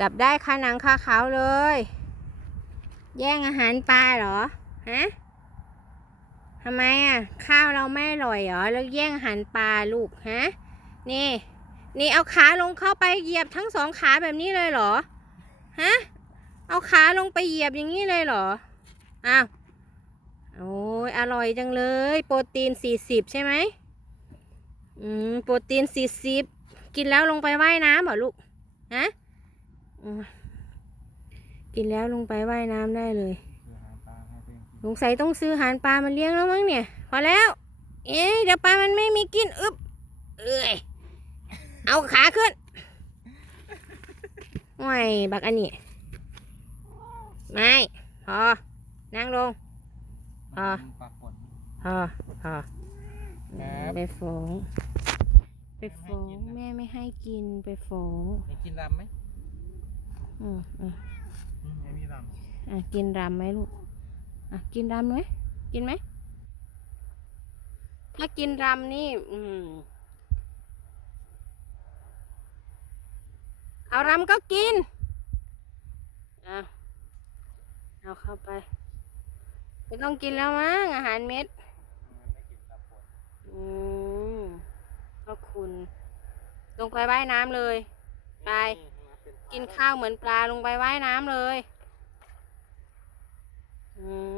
จับได้คาหนังคาเขาเลย แย่งอาหารปลาเหรอ ฮะทำไมอะ ข้าวเราไม่อร่อยเหรอ แล้วแย่งอาหารปลาลูก ฮะ นี่ นี่เอาขาลงเข้าไปเหยียบทั้งสองขาแบบนี้เลยเหรอ ฮะ เอาขาลงไปเหยียบอย่างนี้เลยเหรอ อ้าว โอ้ยอร่อยจังเลย โปรตีนสี่สิบใช่ไหมอืม โปรตีนสี่สิบกินแล้วลงไปว่ายน้ำเหรอลูก ฮะ กินแล้วลงไปว่ายน้ำได้เลยคืออาหารปลาให้ตัวเองกินสงสัยต้องซื้ออาหารปลามันเลี้ยงแล้วมั้งเนี่ย พอแล้ว เอ๊ะเดี๋ยวปลามันไม่มีกินอึบเอ้ยเอาขาขึ้นโอ้ยบักอันนี้ไม่พอนั่งลงอ่าปลาฝนพอพอครับไปฟ้อง ไปฟ้องแม่ไม่ให้กินไปฟ้องมีกินรำไหม อืมอืมไม่มีรอะกินรำไหมลูก อะกินรำไหมกินไหม ถ้ากินรำนี่ อืม เอารำก็กินเอาเอาเข้าไป ไม่ต้องกินแล้วมั้งอาหารเม็ดำไม่กินปลาฝนอืมก็คุณ ลงไปว่ายน้ำเลย ไป กินข้าวเหมือนปลาลงไปว่ายน้ำเลย อืม